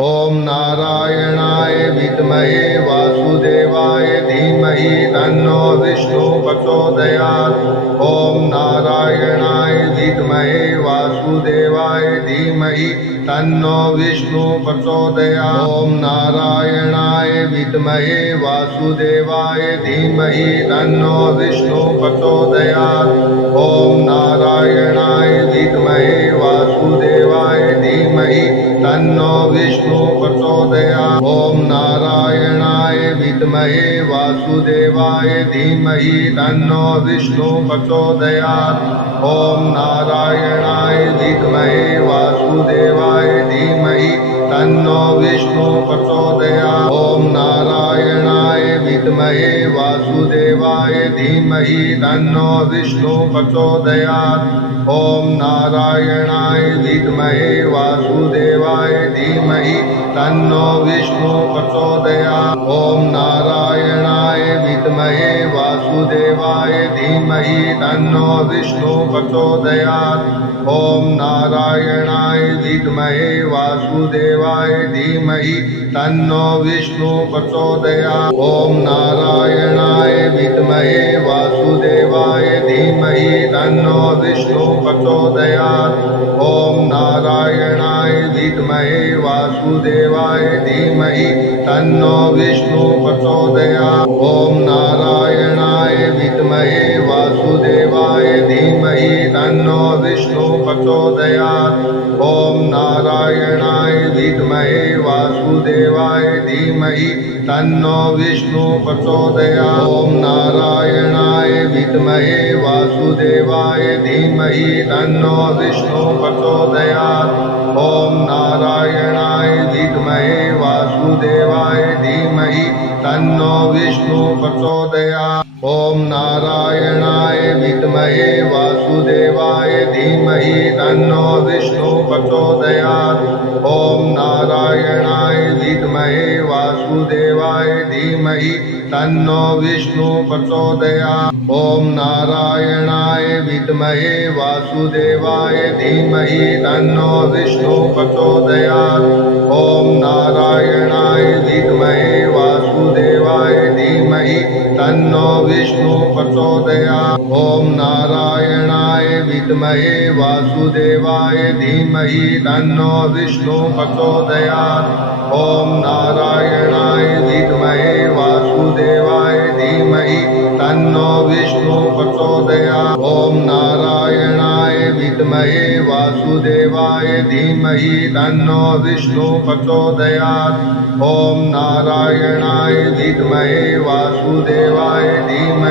ओम नारायणाय विद्महे वासुदेवाय धीमहि तन्नो विष्णु प्रचोदयात्। ओम नारायणाय विद्महे वासुदेवाय धीमहि तन्नो विष्णु प्रचोदयात्। ओम नारायणाय विद्महे वासुदेवाय धीमहि तन्नो विष्णु प्रचोदयात्। ओम नारायणाय विद्महे वासुदेवाय धीमहि तन्नो विष्णु प्रचोदयात्। ओम नारायणाय विद्महे वासुदेवाय धीमहि तन्नो विष्णु प्रचोदयात्। ओम नारायणाय विद्महे वासुदेवाय धीमहि तन्नो विष्णु प्रचोदयात्। ओम नारायणाय विद्महे वासुदेवाय धीमहि तन्नो विष्णु प्रचोदयात्। ओम नारायणाय विद्महे वासुदेवाय धीमहि तन्नो विष्णु प्रचोदयात्। ओम नारायणाय विद्महे वासुदेवाय धीमहि तन्नो विष्णु प्रचोदयात्। ओम नारायणाय विद्महे वासुदेवाय धीमहि तन्नो विष्णु प्रचोदयात्। ओम नारायणाय विद्महे वासुदेवाय धीमहि तन्नो विष्णु प्रचोदयात्। ओम नारायणाय विद्महे वासुदेवाय धीमहि तन्नो विष्णु प्रचोदयात्। ओम नारायणाय विद्महे वासुदेवाय धीमहि तन्नो विष्णु प्रचोदयात्। ओम नारायणाय विद्महे वासुदेवाय धीमहि तन्नो विष्णु प्रचोदयात्। ओम नारायणाय विद्महे वासुदेवाय धीमहि तन्नो विष्णु प्रचोदयात्। ओम नारायणाय विद्महे वासुदेवाय धीमहि तन्नो विष्णु प्रचोदयात्। ओम नारायणाय विद्महे वासुदेवाय धीमहि तन्नो विष्णु प्रचोदयात्। ओम नारायणाय विद्महे वासुदेवाय धीमहि तन्नो विष्णु प्रचोदयात्। ओम नारायणाय विद्महे वासुदेवाय धीमहि तन्नो विष्णु प्रचोदयात्। ओम नारायणाय विद्महे वासुदेवाय धीमहि तन्नो विष्णु प्रचोदयात्। ओम नारायणाय विद्महे वासुदेवाय धीमहि तन्नो विष्णु प्रचोदयात्। ओम नारायणाय विद्महे वासुदेवाय धीमहि तन्नो विष्णु प्रचोदयात्। ओम नारायणाय विद्महे वासुदेवाय धीमहि तन्नो विष्णु प्रचोदयात्। ओम नारायणाय विद्महे वासुदेवाय धीमहि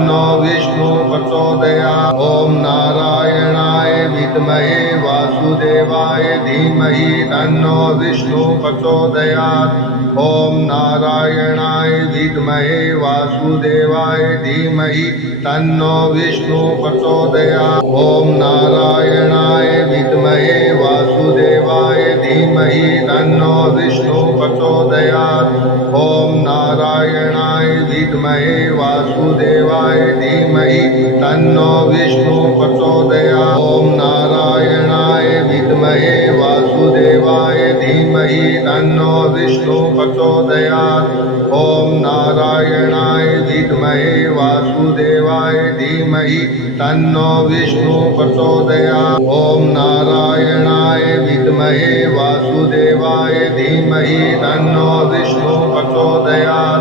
तन्नो विष्णु प्रचोदयात्। ओम नारायणाय विद्महे वासुदेवाय धीमहि तन्नो विष्णु प्रचोदयात्। ओम नारायणाय विद्महे वासुदेवाय धीमहि तन्नो विष्णु प्रचोदयात्। ओम नारायणाय विद्महे वासुदेवाय धीमहि तन्नो विष्णु प्रचोदयात्। ओम नारायणाय विद्महे वासुदेवाय धीमहि तन्नो विष्णु प्रचोदयात्। ओम नारायणाय विद्महे वासुदेवाय धीमहि तन्नो विष्णु प्रचोदयात्। ओम नारायणाय विद्महे वासुदेवाय धीमहि तन्नो विष्णु प्रचोदयात्। ओम नारायणाय विद्महे वासुदेवाय धीमहि तन्नो विष्णु प्रचोदयात्।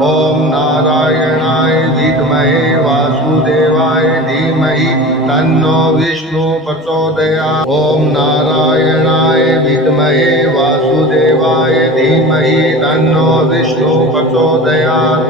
ओम नारायणाय विद्महे वासुदेवाय धीमहि तन्नो विष्णु प्रचोदयात्। ओम नारायणाय विद्महे वासुदेवाय धीमहि तन्नो विष्णु प्रचोदयात्।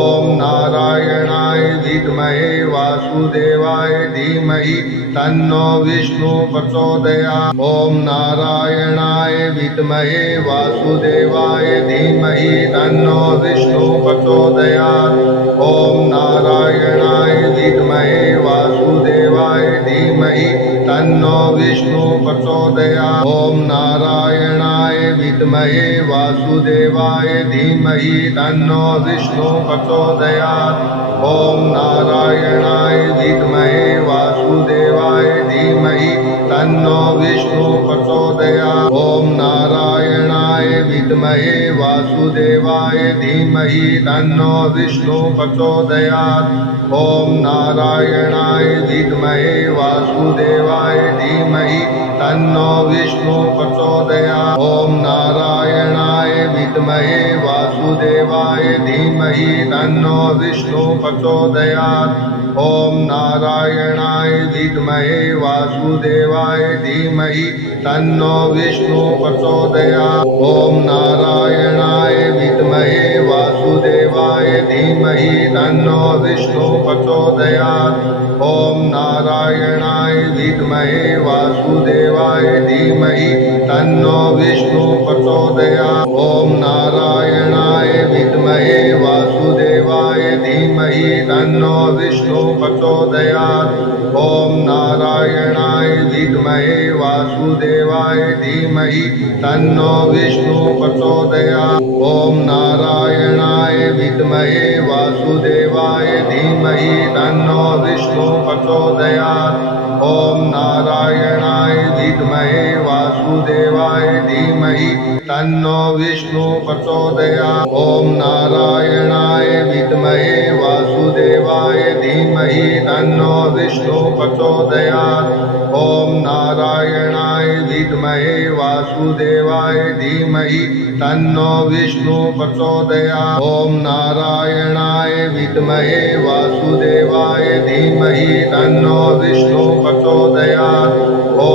ओम नारायणाय विद्महे वासुदेवाय धीमहि तन्नो विष्णु प्रचोदयात्। ओम नारायणाय विद्महे वासुदेवाय धीमहि तन्नो विष्णु प्रचोदयात्। ओम नारायणाय विद्महे वासुदेवाय धीमहि तन्नो विष्णु प्रचोदयात्। ओम नारायणाय विद्महे वासुदेवाय धीमहि तन्नो विष्णु प्रचोदयात्। ओम नारायणाय विद्महे वासुदेवाय धीमहि तन्नो विष्णु प्रचोदयात्। ओम नारायण विद्महे वासुदेवाय धीमहि तन्नो विष्णु प्रचोदयात्। ॐ नारायणाय विद्महे वासुदेवाय धीमहि तन्नो विष्णु प्रचोदयात्। ॐ नारायणाय विद्महे वासुदेवाय धीमहि तन्नो विष्णु प्रचोदयात्। ॐ नारायणाय विद्महे वासुदेवाय धीमहि तन्नो विष्णु प्रचोदयात्। ॐ नारायणाय विद्महे वासुदेवाय धीमहि तन्नो विष्णु प्रचोदयात्। ॐ नारायणाय विद्महे वासुदेवाय धीमहि तन्नो विष्णु प्रचोदयात्। ॐ नारायणाय विद्महे वासुदेवाय धीमहि तन्नो विष्णु प्रचोदयात्। ॐ नारायणाय विद्महे वासुदेवाय धीमहि तन्नो विष्णु प्रचोदयात्। ॐ नारायणाय विद्महे वासुदेवाय धीमहि तन्नो विष्णु प्रचोदयात्। ॐ नारायणाय विद्महे वासुदेवाय धीमहि तन्नो विष्णु प्रचोदयात्। ॐ नारायणाय विद्महे वासुदेवाय धीमहि तन्नो विष्णु प्रचोदयात्। ॐ नारायणाय विद्महे वासुदेवाय धीमहि तन्नो विष्णु प्रचोदयात्। ॐ नारायणाय विद्महे वासुदेवाय धीमहि तन्नो विष्णु प्रचोदयात्।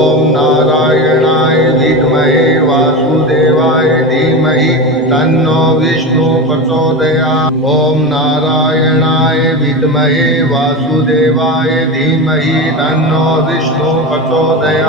ॐ नारायणाय विद्महे वासुदेवाय धीमहि तन्नो विष्णु प्रचोदयात्। ॐ नारायणाय विद्महे वासुदेवाय धीमहि तन्नो विष्णु प्रचोदयात्।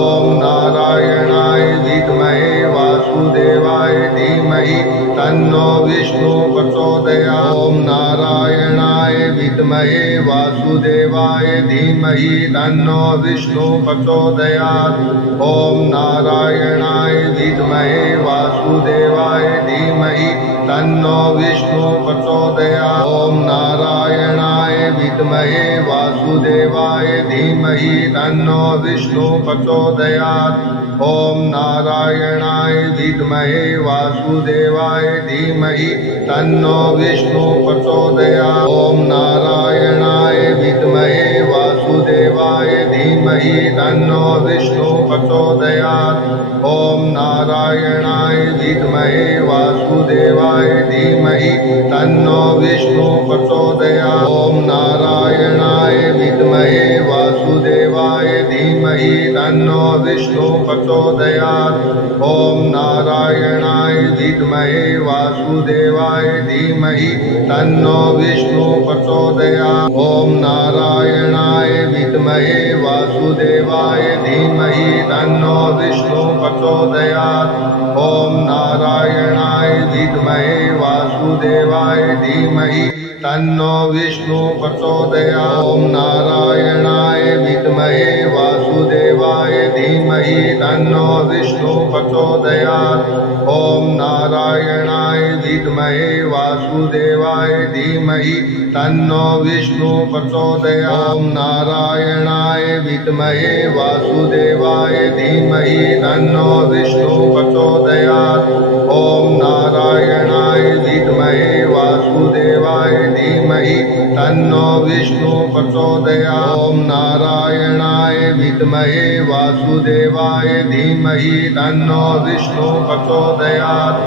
ॐ नारायणाय विद्महे वासुदेवाय धीमहि तन्नो विष्णु प्रचोदयात्। ॐ नारायणाय विद्महे वासुदेवाय धीमहि तन्नो विष्णु प्रचोदयात्। ॐ नारायणाय विद्महे वासुदेवाय धीमहि तन्नो विष्णु प्रचोदयात्। ॐ नारायणाय विद्महे वासुदेवाय धीमहि तन्नो विष्णु प्रचोदयात्। ॐ नारायणाय विद्महे वासुदेवाय धीमहि तन्नो विष्णु प्रचोदयात्। ॐ नारायणाय विद्महे वासुदेवाय धीमहि तन्नो विष्णु प्रचोदयात्। ॐ नारायणाय विद्महे वासुदेवाय धीमहि तन्नो विष्णु प्रचोदयात्। ॐ नारायणाय विद्महे वासुदेवाय धीमहि तन्नो विष्णु प्रचोदयात्। ॐ नारायणाय विद्महे वासुदेवाय धीमहि तन्नो विष्णु प्रचोदयात्। ॐ नारायणाय विद्महे वासुदेवाय धीमहि तन्नो विष्णु प्रचोदयात्। ॐ नारायणाय विद्महे वासुदेवाय धीमहि तन्नो विष्णु प्रचोदयात्। ॐ नारायणाय विद्महे वासुदेवाय धीमहि तन्नो विष्णु प्रचोदयात्। ॐ नारायणाय विद्महे वासुदेवाय धीमहि तन्नो विष्णु प्रचोदयात्। ॐ नारायणाय विद्महे वासुदेवाय धीमहि तन्नो विष्णु प्रचोदयात्। ॐ नारायणाय विद्महे वासुदेवाय धीमहि तन्नो विष्णु प्रचोदयात्। ॐ नारायणाय विद्महे वासुदेवाय धीमहि तन्नो विष्णु प्रचोदयात्।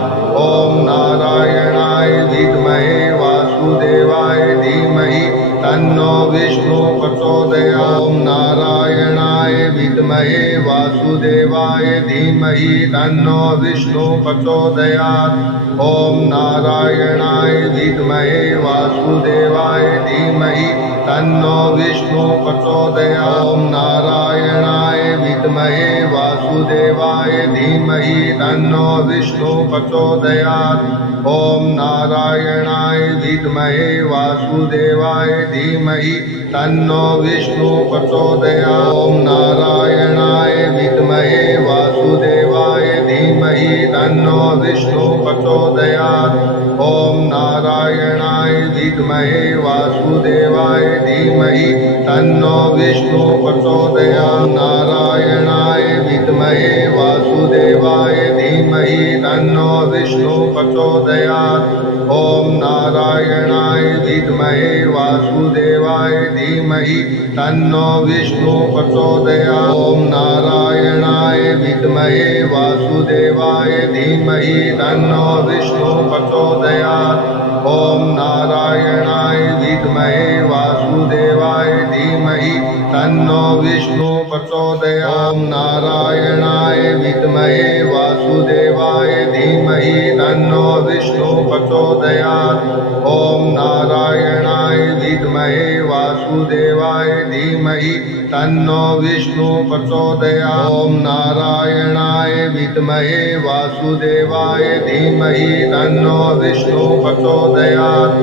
ॐ नारायणाय विद्महे वासुदेवाय धीमहि तन्नो विष्णु प्रचोदयात्। ॐ नारायणाय विद्महे वासुदेवाय धीमहि तन्नो विष्णु प्रचोदयात्। ॐ नारायणाय विद्महे वासुदेवाय धीमहि तन्नो विष्णु प्रचोदयात्। ॐ नारायणाय विद्महे वासुदेवाय धीमहि तन्नो विष्णु प्रचोदयात्। ॐ नारायणाय विद्महे वासुदेवाय धीमहि तन्नो विष्णु प्रचोदयात्। ॐ नारायणाय विद्महे वासुदेवाय धीमहि तन्नो विष्णु प्रचोदयात्। ॐ नारायणाय विद्महे वासुदेवाय धीमहि तन्नो विष्णु प्रचोदयात्। नारायणाय विद्महे वासुदेवाय धीमहि तन्नो विष्णु प्रचोदयात्। ॐ नारायणाय विद्महे वासुदेवाय धीमहि तन्नो विष्णु प्रचोदयात्। ॐ नारायणाय विद्महे वासुदेवाय धीमहि तन्नो विष्णु प्रचोदयात्। ॐ नारायणाय विद्महे वासुदेवाय धीमहि तन्नो विष्णु प्रचोदयात्। ॐ नारायणाय विद्महे वासुदेवाय धीमहि तन्नो विष्णु प्रचोदयात्। ॐ नारायणाय विद्महे वासुदेवाय धीमहि तन्नो विष्णु प्रचोदयात्। ॐ नारायणाय विद्महे वासुदेवाय धीमहि तन्नो विष्णु प्रचोदयात्।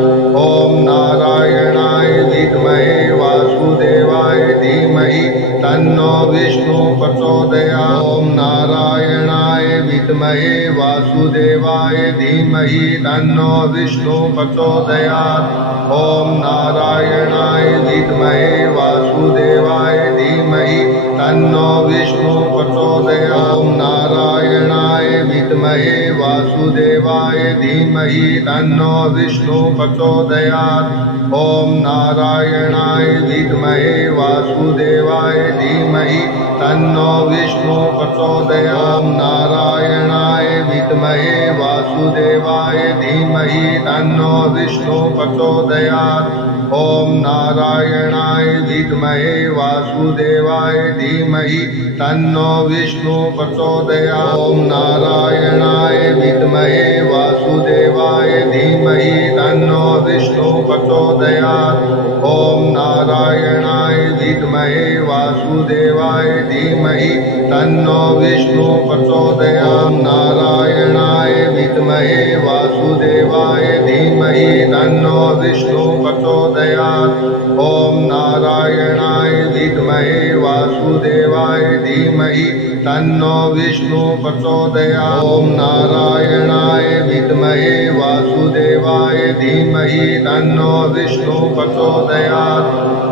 ॐ नारायणाय विद्महे वासुदेवाय धीमहि तन्नो विष्णु प्रचोदयात्। ॐ नारायणाय विद्महे वासुदेवाय धीमहि तन्नो विष्णु प्रचोदयात्। ॐ नारायणाय विद्महे वासुदेवाय धीमहि तन्नो विष्णु प्रचोदयात्। ॐ नारायणाय विद्महे वासुदेवाय धीमहि तन्नो विष्णु प्रचोदयात्। ॐ नारायणाय विद्महे वासुदेवाय धीमहि तन्नो विष्णु प्रचोदयात्। ॐ नारायणाय विद्महे वासुदेवाय धीमहि तन्नो विष्णु प्रचोदयात्। ॐ नारायणाय विद्महे वासुदेवाय धीमहि तन्नो विष्णु प्रचोदयात्। ॐ नारायणाय विद्महे वासुदेवाय धीमहि तन्नो विष्णु प्रचोदयात्। ॐ नारायणाय विद्महे वासुदेवाय धीमहि तन्नो विष्णु प्रचोदयात्। नारायणाय विद्महे वासुदेवाय धीमहि तन्नो विष्णु प्रचोदयात्। ॐ नारायणाय विद्महे वासुदेवाय धीमहि तन्नो विष्णु प्रचोदयात्। ॐ नारायणाय विद्महे वासुदेवाय धीमहि तन्नो विष्णु प्रचोदयात्।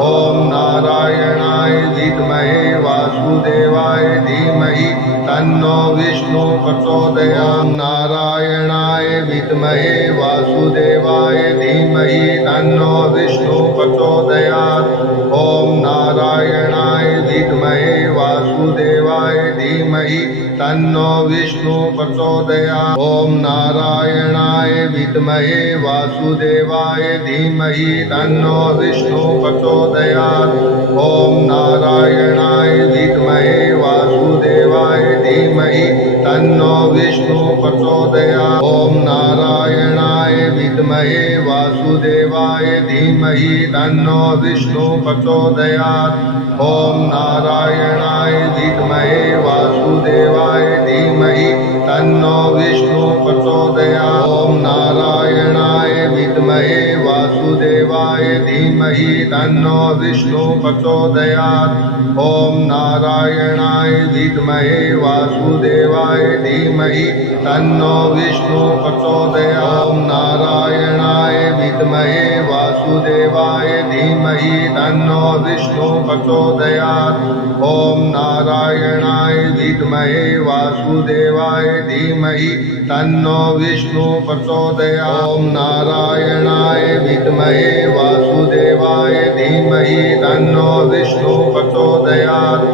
ॐ नारायणाय विद्महे वासुदेवाय धीमहि तन्नो विष्णु प्रचोदयात्। नारायणाय विद्महे वासुदेवाय धीमहि तन्नो विष्णु प्रचोदयात्। ॐ नारायणाय विद्महे वासुदेवाय धीमहि तन्नो विष्णु प्रचोदयात्। ॐ नारायणाय विद्महे वासुदेवाय धीमहि तन्नो विष्णु प्रचोदयात्। ॐ नारायणाय विद्महे वासुदेवाय धीमहि तन्नो विष्णु प्रचोदयात्। ॐ नारायणाय विद्महे वासुदेवाय धीमहि तन्नो विष्णु प्रचोदयात्। ॐ नारायणाय विद्महे वासुदेवाय धीमहि तन्नो विष्णु प्रचोदयात्। ॐ नारायणाय विद्महे वासुदेवाय धीमहि तन्नो विष्णु प्रचोदयात्। ॐ नारायणाय विद्महे वासुदेवाय धीमहि तन्नो विष्णु प्रचोदयात्। ॐ नारायणाय विद्महे वासुदेवाय धीमहि तन्नो विष्णु प्रचोदयात्। ॐ नारायणाय विद्महे वासुदेवाय धीमहि तन्नो विष्णु प्रचोदयात्। ॐ नारायणाय विद्महे वासुदेवाय धीमहि तन्नो विष्णु प्रचोदयात्।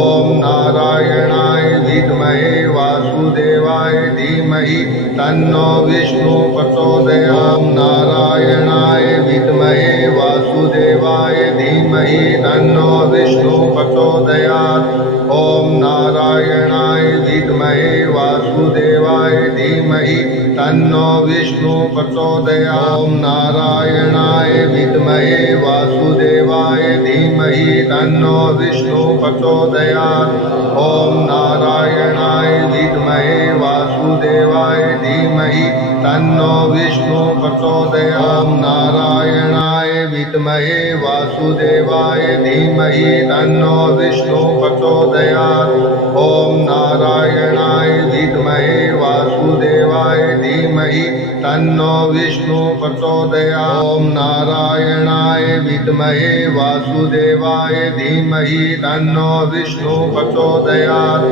ॐ नारायणाय विद्महे वासुदेवाय धीमहि तन्नो विष्णु प्रचोदयात्। नारायणाय विद्महे वासुदेवाय धीमहि तन्नो विष्णु प्रचोदयात्। ॐ नारायणाय विद्महे वासुदेवाय धीमहि तन्नो विष्णु प्रचोदयात्। ॐ नारायणाय विद्महे वासुदेवाय धीमहि तन्नो विष्णु प्रचोदयात्। ॐ नारायणाय विद्महे वासुदेवाय धीमहि तन्नो विष्णु प्रचोदयात्। नारायणाय विद्महे वासुदेवाय धीमहि तन्नो विष्णु प्रचोदयात्। ॐ नारायणाय विद्महे वासुदेवाय धीमहि तन्नो विष्णु प्रचोदयात्। ॐ नारायणाय विद्महे वासुदेवाय धीमहि तन्नो विष्णु प्रचोदयात्।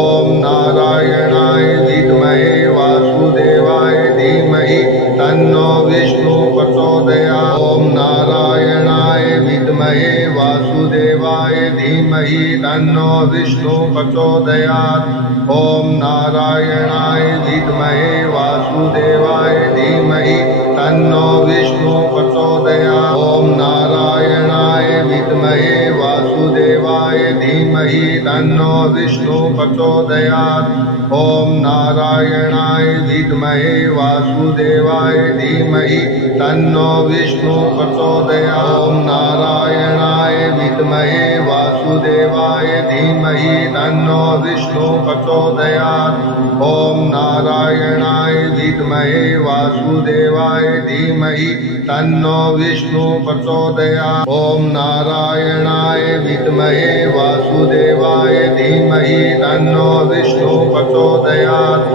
ॐ नारायणाय विद्महे तन्नो विष्णु प्रचोदयात्। ॐ नारायणाय विद्महे वासुदेवाय धीमहि तन्नो विष्णु प्रचोदयात्। ॐ नारायणाय विद्महे वासुदेवाय धीमहि तन्नो विष्णु प्रचोदयात्। ॐ नारायणाय विद्महे वासुदेवाय धीमहि तन्नो विष्णु प्रचोदयात्। ॐ नारायणाय विद्महे वासुदेवाय धीमहि तन्नो विष्णु प्रचोदयात्। ॐ नारायणाय विद्महे वासुदेवाय धीमहि तन्नो विष्णु प्रचोदयात्। ॐ नारायणाय विद्महे वासुदेवाय धीमहि तन्नो विष्णु प्रचोदयात्।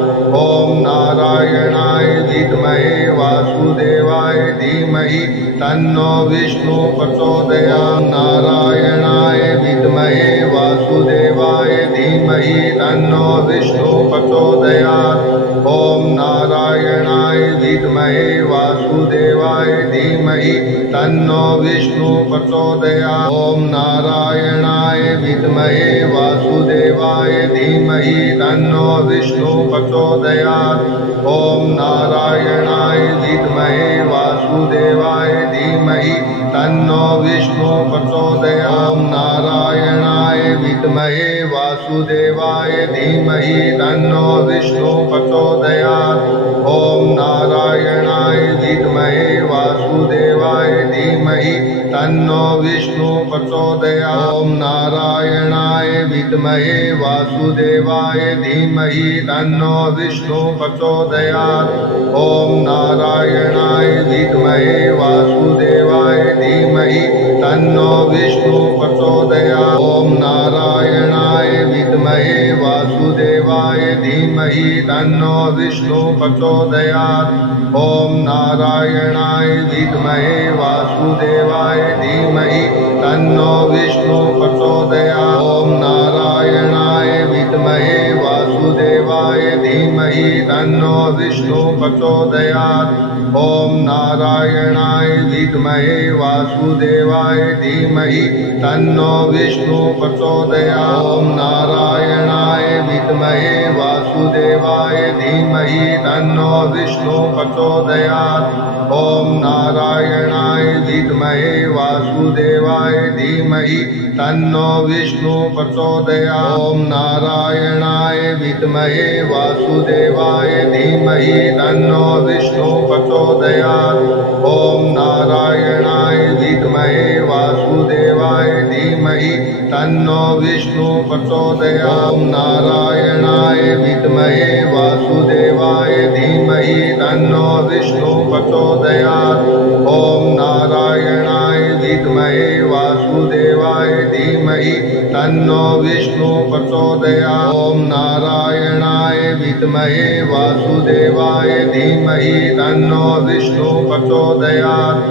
ॐ नारायणाय विद्महे वासुदेवाय धीमहि तन्नो विष्णु प्रचोदयात्। नारायणाय विद्महे वासुदेवाय धीमहि तन्नो विष्णु प्रचोदयात्। ॐ नारायणाय विद्महे वासुदेवाय धीमहि तन्नो विष्णु प्रचोदयात्। ॐ नारायणाय विद्महे वासुदेवाय धीमहि तन्नो विष्णु प्रचोदयात्। ॐ नारायणाय विद्महे वासुदेवाय धीमहि तन्नो विष्णु प्रचोदयात्। ॐ नारायणाय विद्महे वासुदेवाय धीमहि तन्नो विष्णु प्रचोदयात्। ॐ नारायणाय विद्महे वासुदेवाय धीमहि तन्नो विष्णु प्रचोदयात्। ॐ नारायणाय विद्महे वासुदेवाय धीमहि तन्नो विष्णु प्रचोदयात्। ॐ नारायणाय विद्महे वासुदेवाय धीमहि तन्नो विष्णु प्रचोदयात्। ॐ नारायणाय विद्महे वासुदेवाय धीमहि तन्नो विष्णु प्रचोदयात्। ॐ नारायणाय विद्महे वासुदेवाय धीमहि तन्नो विष्णु प्रचोदयात्। ॐ नारायणाय विद्महे वासुदेवाय धीमहि तन्नो विष्णु प्रचोदयात्। ॐ नारायणाय विद्महे वासुदेवाय धीमहि तन्नो विष्णु प्रचोदयात्। ॐ नारायणाय विद्महे वासुदेवाय धीमहि तन्नो विष्णु प्रचोदयात्। ॐ नारायणाय विद्महे वासुदेवाय धीमहि तन्नो विष्णु प्रचोदयात्। ॐ नारायणाय विद्महे वासुदेवाय धीमहि तन्नो विष्णु प्रचोदयात्। ॐ नारायणाय विद्महे वासुदेवाय धीमहि तन्नो विष्णु प्रचोदयात्। ॐ नारायणाय विद्महे वासुदेवाय धीमहि तन्नो विष्णु प्रचोदयात्। ॐ नारायणाय विद्महे वासुदेवाय धीमहि तन्नो विष्णु प्रचोदयात्। ॐ नारायणाय विद्महे वासुदेवाय धीमहि तन्नो विष्णु प्रचोदयात्।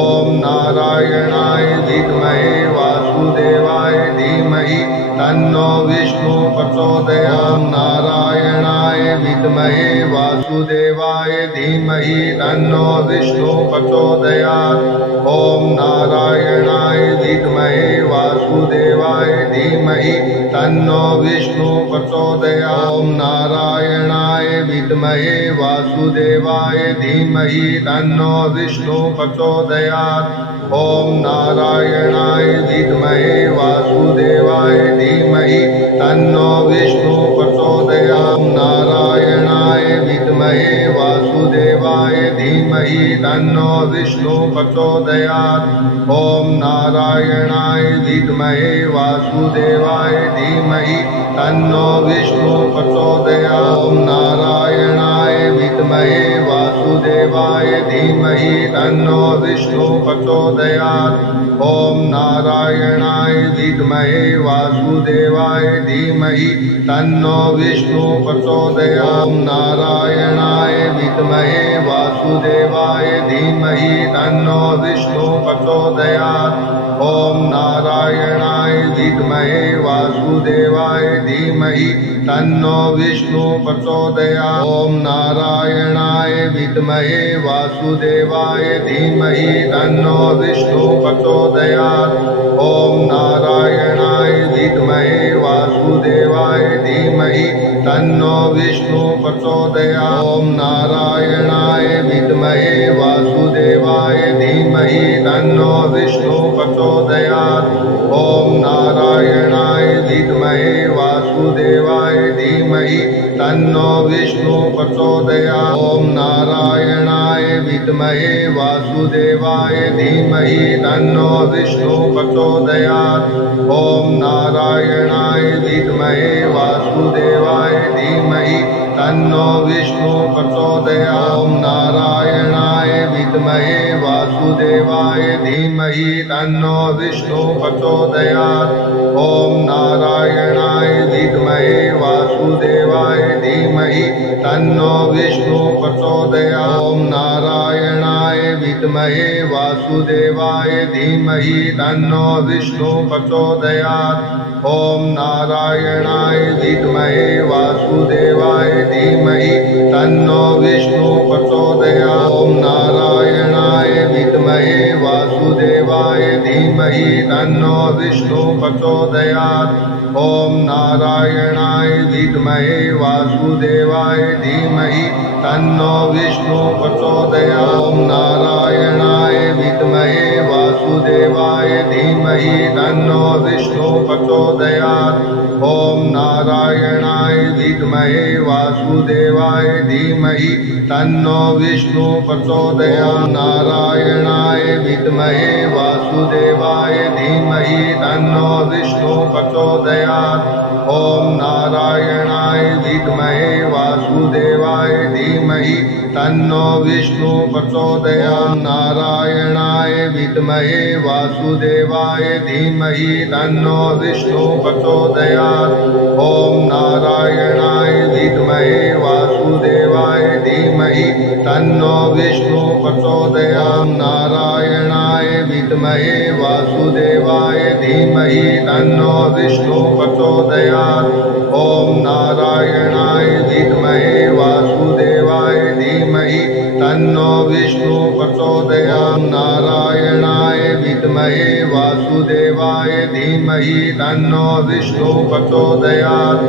ॐ नारायणाय विद्महे वासुदेवाय धीमहि तन्नो विष्णु प्रचोदयात्। नारायणाय विद्महे वासुदेवाय धीमहि तन्नो विष्णु प्रचोदयात्। ॐ नारायणाय विद्महे वासुदेवाय धीमहि तन्नो विष्णु प्रचोदयात्। ॐ नारायणाय विद्महे वासुदेवाय धीमहि तन्नो विष्णु प्रचोदयात्। ॐ नारायणाय विद्महे वासुदेवाय धीमहि तन्नो विष्णु प्रचोदयात्। नारायणाय विद्महे वासुदेवाय धीमहि तन्नो विष्णु प्रचोदयात्। ॐ नारायणाय विद्महे वासुदेवाय धीमहि तन्नो विष्णु प्रचोदयात्। ॐ नारायणाय विद्महे वासुदेवाय धीमहि तन्नो विष्णु प्रचोदयात्। ॐ नारायणाय विद्महे वासुदेवाय धीमहि तन्नो विष्णु प्रचोदयात्। नारायणाय विद्महे वासुदेवाय धीमहि तन्नो विष्णु प्रचोदयात्। ॐ नारायणाय विद्महे वासुदेवाय धीमहि तन्नो विष्णु प्रचोदयात्। ॐ नारायणाय विद्महे वासुदेवाय धीमहि तन्नो विष्णु प्रचोदयात्। ॐ नारायणाय विद्महे वासुदेवाय धीमहि तन्नो विष्णु प्रचोदयात्। ॐ नारायणाय विद्महे वासुदेवाय धीमहि तन्नो विष्णु प्रचोदयात्। ॐ नारायणाय विद्महे वासुदेवाय धीमहि तन्नो विष्णु प्रचोदयात्। ॐ नारायणाय विद्महे वासुदेवाय धीमहि तन्नो विष्णु प्रचोदयात्। ॐ नारायणाय विद्महे वासुदेवाय धीमहि तन्नो विष्णु प्रचोदयात्। ॐ नारायणाय विद्महे वासुदेवाय धीमहि तन्नो विष्णु प्रचोदयात्। ॐ नारायणाय विद्महे वासुदेवाय धीमहि तन्नो विष्णु प्रचोदयात्। ॐ नारायणाय विद्महे वासुदेवाय धीमहि तन्नो विष्णु प्रचोदयात्। ॐ नारायणाय विद्महे वासुदेवाय धीमहि तन्नो विष्णु प्रचोदयात्। ॐ नारायणाय विद्महे वासुदेवाय धीमहि तन्नो विष्णु प्रचोदयात्। ॐ नारायणाय विद्महे वासुदेवाय धीमहि तन्नो विष्णु प्रचोदयात्। ॐ नारायणाय विद्महे वासुदेवाय धीमहि तन्नो विष्णु प्रचोदयात्। ॐ नारायणाय विद्महे वासुदेवाय धीमहि तन्नो विष्णु प्रचोदयात्। नारायणाय विद्महे वासुदेवाय धीमहि तन्नो विष्णु प्रचोदयात्। ॐ नारायणाय विद्महे वासुदेवाय धीमहि तन्नो विष्णु प्रचोदयात्। नारायणाय विद्महे वासुदेवाय धीमहि तन्नो विष्णु प्रचोदयात्। ॐ नारायणाय विद्महे वासुदेवाय धीमहि तन्नो विष्णु प्रचोदयात्। नारायणाय विद्महे वासुदेवाय धीमहि तन्नो विष्णु प्रचोदयात्। ॐ नारायणाय विद्महे वासुदेवाय धीमहि तन्नो विष्णु प्रचोदयात्। नारायणाय विद्महे वासुदेवाय धीमहि तन्नो विष्णु प्रचोदयात्।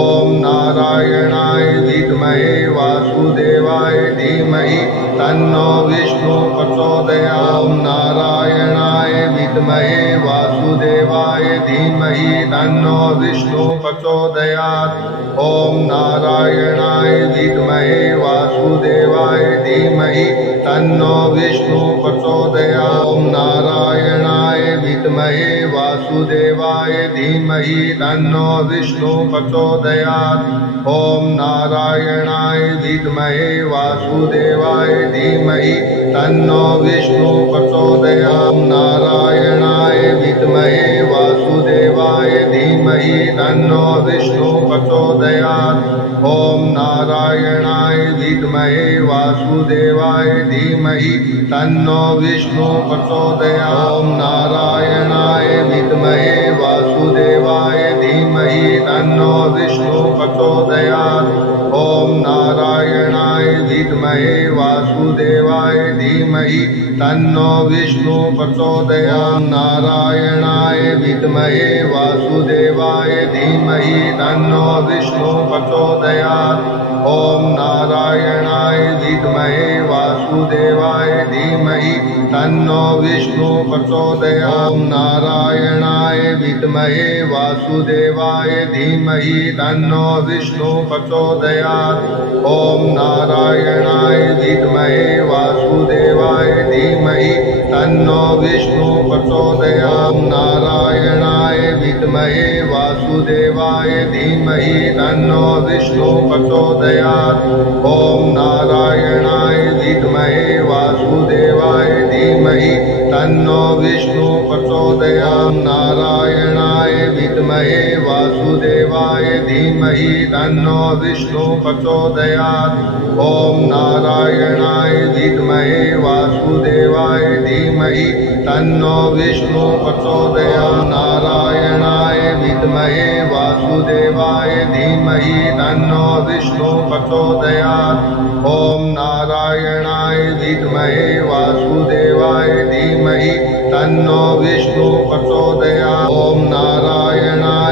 ॐ नारायणाय विद्महे वासुदेवाय धीमहि तन्नो विष्णु प्रचोदयात्। ॐ नारायणाय विद्महे वासुदेवाय धीमहि तन्नो विष्णु प्रचोदयात्। ॐ नारायणाय विद्महे वासुदेवाय धीमहि तन्नो विष्णु प्रचोदयात्। ॐ नारायणाय विद्महे वासुदेवाय धीमहि तन्नो विष्णु प्रचोदयात्। ॐ नारायणाय विद्महे वासुदेवाय धीमहि तन्नो विष्णु प्रचोदयात्। नारायणाय विद्महे वासुदेवाय धीमहि तन्नो विष्णु प्रचोदयात्। ॐ नारायणाय विद्महे वासुदेवाय धीमहि तन्नो विष्णु प्रचोदयात्। ॐ नारायणाय विद्महे वासुदेवाय धीमहि तन्नो विष्णु प्रचोदयात्। ॐ नारायणाय विद्महे वासुदेवाय धीमहि तन्नो विष्णु प्रचोदयात्। नारायणाय विद्महे वासुदेवाय धीमहि तन्नो विष्णु प्रचोदयात्। ॐ नारायणाय विद्महे वासुदेवाय धीमहि तन्नो विष्णु प्रचोदयात्। नारायणाय विद्महे वासुदेवाय धीमहि तन्नो विष्णु प्रचोदयात्। ॐ नारायणाय विद्महे वासुदेवाय धीमहि तन्नो विष्णु प्रचोदयात्। नारायणाय विद्महे वासुदेवाय धीमहि तन्नो विष्णु प्रचोदयात्। ॐ नारायणाय विद्महे वासुदेवाय धीमहि तन्नो विष्णु प्रचोदयात्। नारायणाय विद्महे वासुदेवाय धीमहि तन्नो विष्णु प्रचोदयात्। ॐ नारायणाय विद्महे वासुदेवाय धीमहि तन्नो विष्णु प्रचोदयात्। नारायणाय विद्महे वासुदेवाय धीमहि तन्नो विष्णु प्रचोदयात्। ॐ नारायणाय विद्महे वासुदेवाय धीमहि तन्नो विष्णु प्रचोदयात्। ॐ नारायणाय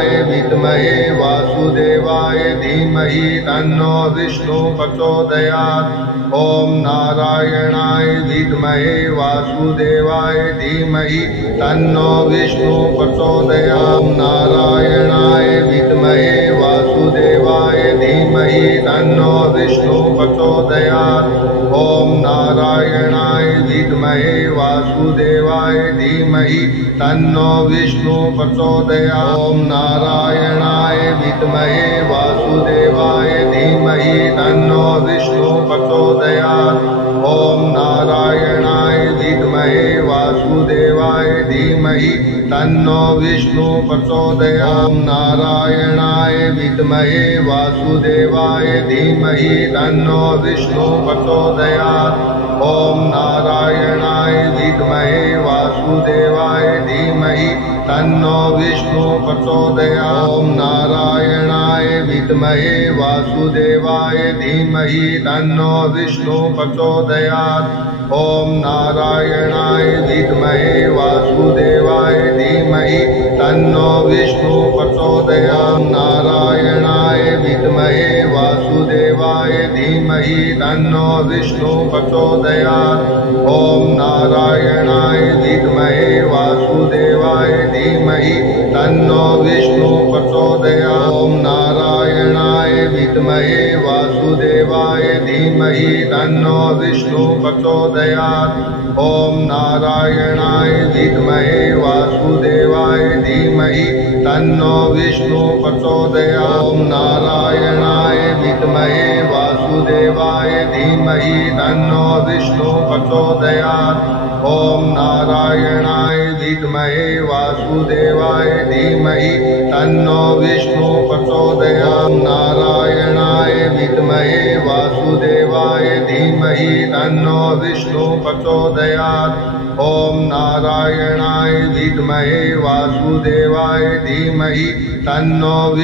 धीमहि तन्नो विष्णु प्रचोदयात्। ॐ नारायणाय विद्महे वासुदेवाय धीमहि तन्नो विष्णु प्रचोदयात्। ॐ नारायणाय विद्महे वासुदेवाय धीमहि तन्नो विष्णु प्रचोदयात्। ॐ नारायणाय विद्महे वासुदेवाय धीमहि तन्नो विष्णु प्रचोदयात्। ॐ नारायणाय विद्महे वासुदेवाय धीमहि तन्नो विष्णु प्रचोदयात्। ॐ नारायणाय विद्महे वासुदेवाय धीमहि तन्नो विष्णु प्रचोदयात्। ॐ नारायणाय विद्महे वासुदेवाय धीमहि तन्नो विष्णु प्रचोदयात्। ॐ नारायणाय विद्महे वासुदेवाय धीमहि तन्नो विष्णु प्रचोदयात्। ॐ नारायणाय विद्महे वासुदेवाय धीमहि तन्नो विष्णु प्रचोदयात्। ॐ नारायणाय विद्महे वासुदेवाय धीमहि तन्नो विष्णु प्रचोदयात्। नारायणाय विद्महे वासुदेवाय धीमहि तन्नो विष्णु प्रचोदयात्। ॐ नारायणाय विद्महे वासुदेवाय धीमहि तन्नो विष्णु प्रचोदयात्। ॐ नारायणाय विद्महे वासुदेवाय धीमहि तन्नो विष्णु प्रचोदयात्। ॐ नारायणाय विद्महे वासुदेवाय धीमहि तन्नो विष्णु प्रचोदयात्। ॐ नारायणाय विद्महे वासुदेवाय धीमहि तन्नो विष्णु प्रचोदयात्। ॐ नारायणाय विद्महे वासुदेवाय धीमहि तन्नो विष्णु प्रचोदयात्। नारायणाय विद्महे वासुदेवाय धीमहि तन्नो विष्णु प्रचोदयात्। ॐ नारायणाय विद्महे वासुदेवाय धीमहि तन्नो